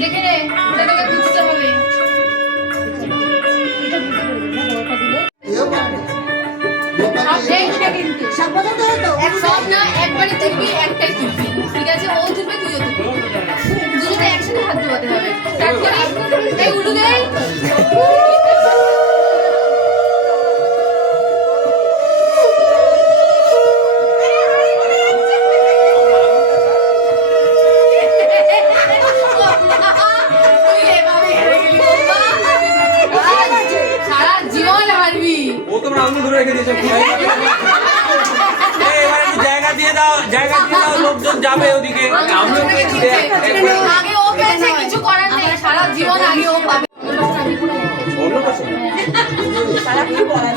দেখে রে ওটাকে বুঝতে হবে। সব না একবারই তুলবি, একটাই তুলবি, ঠিক আছে? ও তুলবে, তুইও তুলবি, দুজনে একসাথে হাত ধোয়াতে হবে। স্টার্ট করি। এই উড়ু দে। সারা জীবন হারবি। ও তোমরা আঙুল ধরে রেখে দিয়েছো। জায়গা দিয়ে দাও, জায়গা দিয়ে দাও, লোকজন যাবে ওদিকে। আগে ও পেয়েছে, কিছু করার নেই, সারা জীবন আগে ও পাবে। সারা কি বলা